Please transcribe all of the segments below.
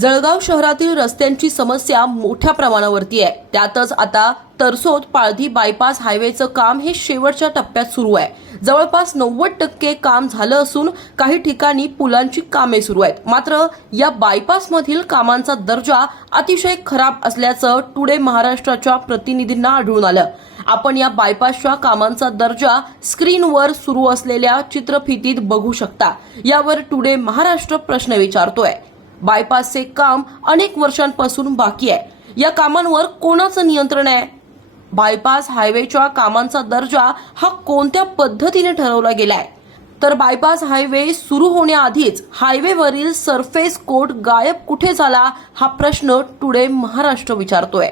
जळगाव शहरातील रस्त्यांची समस्या मोठ्या प्रमाणावरती आहे. त्यातच आता तरसोद पाळधी बायपास हायवेचं काम हे शेवटच्या टप्प्यात सुरू आहे. जवळपास नव्वद टक्के काम झालं असून काही ठिकाणी पुलांची कामे सुरू आहेत. मात्र या बायपासमधील कामांचा दर्जा अतिशय खराब असल्याचं टुडे महाराष्ट्राच्या प्रतिनिधींना आढळून आलं. आपण या बायपासच्या कामांचा दर्जा स्क्रीनवर सुरू असलेल्या चित्रफितीत बघू शकता. यावर टुडे महाराष्ट्र प्रश्न विचारतोय. बायपासचे काम अनेक वर्षांपासून बाकी आहे. या कामांवर कोणाचं नियंत्रण आहे? बायपास हायवेच्या कामांचा दर्जा हा कोणत्या पद्धतीने ठरवला गेलाय? तर बायपास हायवे सुरू होण्याआधीच हायवेवरील सरफेस कोट गायब कुठे झाला हा प्रश्न टुडे महाराष्ट्र विचारतोय.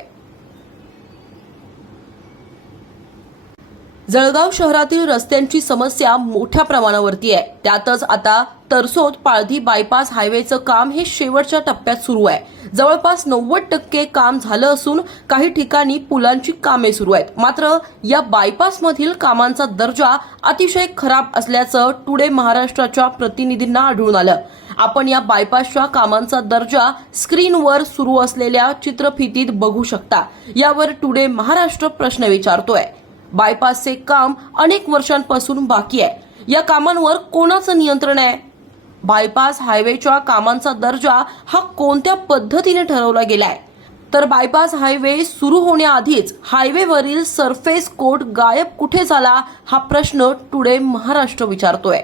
जळगाव शहरातील रस्त्यांची समस्या मोठ्या प्रमाणावरती आहे. त्यातच आता तरसोद पाळधी बायपास हायवेचं काम हे शेवटच्या टप्प्यात सुरू आहे. जवळपास नव्वद टक्के काम झालं असून काही ठिकाणी पुलांची कामे सुरू आहेत. मात्र या बायपासमधील कामांचा दर्जा अतिशय खराब असल्याचं टुडे महाराष्ट्राच्या प्रतिनिधींना आढळून आलं. आपण या बायपासच्या कामांचा दर्जा स्क्रीनवर सुरू असलेल्या चित्रफितीत बघू शकता. यावर टुडे महाराष्ट्र प्रश्न विचारतोय. बायपासचे काम अनेक वर्षांपासून बाकी आहे. या कामांवर कोणाचं नियंत्रण आहे? बायपास हायवेच्या कामांचा दर्जा हा कोणत्या पद्धतीने ठरवला गेलाय? तर बायपास हायवे सुरू होण्याआधीच हायवेवरील सरफेस कोट गायब कुठे झाला हा प्रश्न टुडे महाराष्ट्र विचारतोय.